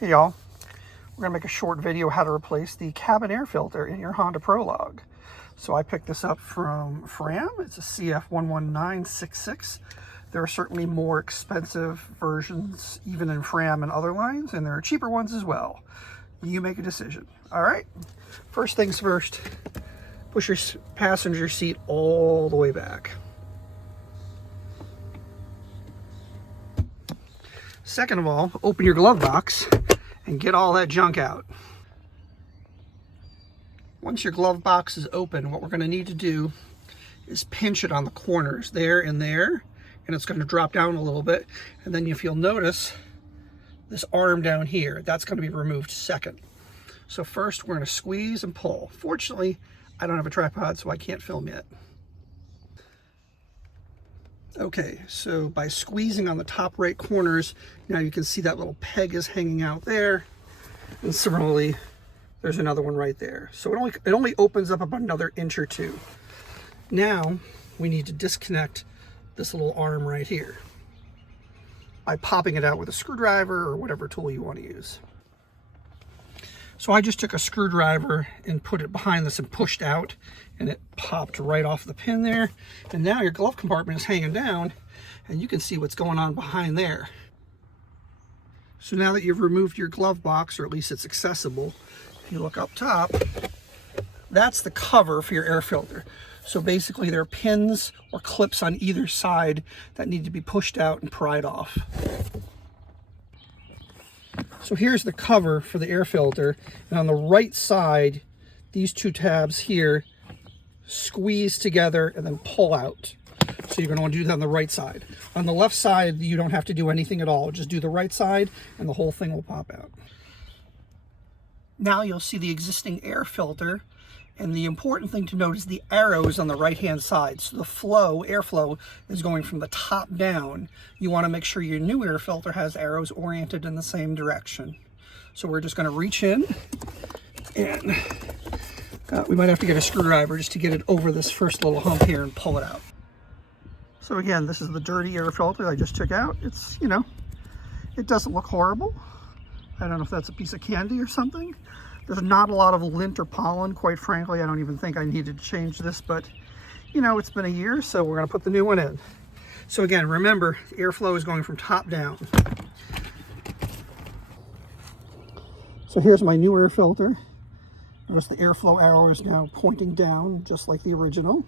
Hey y'all, we're going to make a short video how to replace the cabin air filter in your Honda Prologue. So I picked this up from Fram. It's a CF11966. There are certainly more expensive versions even in Fram and other lines, and there are cheaper ones as well. You make a decision. All right, first things first, push your passenger seat all the way back. Second of all, open your glove box and get all that junk out. Once your glove box is open, what we're going to need to do is pinch it on the corners there and there, and it's going to drop down a little bit. And then if you'll notice this arm down here, that's going to be removed second. So first we're going to squeeze and pull. Fortunately, I don't have a tripod, so I can't film yet. Okay, so by squeezing on the top right corners, now you can see that little peg is hanging out there. And similarly, there's another one right there. So it only opens up about another inch or two. Now, we need to disconnect this little arm right here by popping it out with a screwdriver or whatever tool you want to use. So I just took a screwdriver and put it behind this and pushed out, and it popped right off the pin there. And now your glove compartment is hanging down, and you can see what's going on behind there. So now that you've removed your glove box, or at least it's accessible, if you look up top, that's the cover for your air filter. So basically there are pins or clips on either side that need to be pushed out and pried off. So here's the cover for the air filter, and on the right side, these two tabs here squeeze together and then pull out. So you're going to want to do that on the right side. On the left side, you don't have to do anything at all. Just do the right side and the whole thing will pop out. Now you'll see the existing air filter, and the important thing to note is the arrows on the right-hand side. So the airflow is going from the top down. You want to make sure your new air filter has arrows oriented in the same direction. So we're just going to reach in, and we might have to get a screwdriver just to get it over this first little hump here and pull it out. So again, this is the dirty air filter I just took out. It's, it doesn't look horrible. I don't know if that's a piece of candy or something. There's not a lot of lint or pollen, quite frankly. I don't even think I needed to change this, but it's been a year, so we're gonna put the new one in. So again, remember, airflow is going from top down. So here's my new air filter. Notice the airflow arrow is now pointing down, just like the original.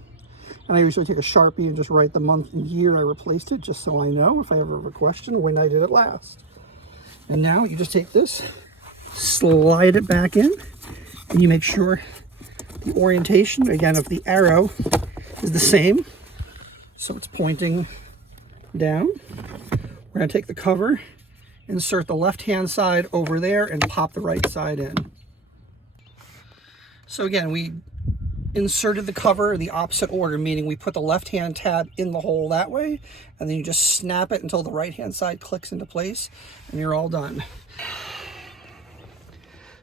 And I usually take a Sharpie and just write the month and year I replaced it, just so I know if I ever have a question when I did it last. And now you just take this, slide it back in, and you make sure the orientation, again, of the arrow is the same. So it's pointing down. We're going to take the cover, insert the left-hand side over there, and pop the right side in. So again, we inserted the cover in the opposite order, meaning we put the left-hand tab in the hole that way, and then you just snap it until the right-hand side clicks into place, and you're all done.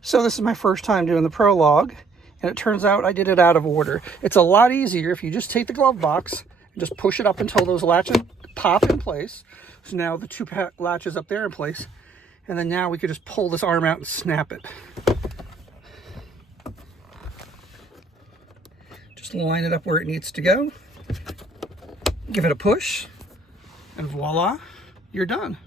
So this is my first time doing the Prologue, and it turns out I did it out of order. It's a lot easier if you just take the glove box and just push it up until those latches pop in place. So now the two latches up there in place, and then now we could just pull this arm out and snap it. Just line it up where it needs to go, give it a push, and voila, you're done.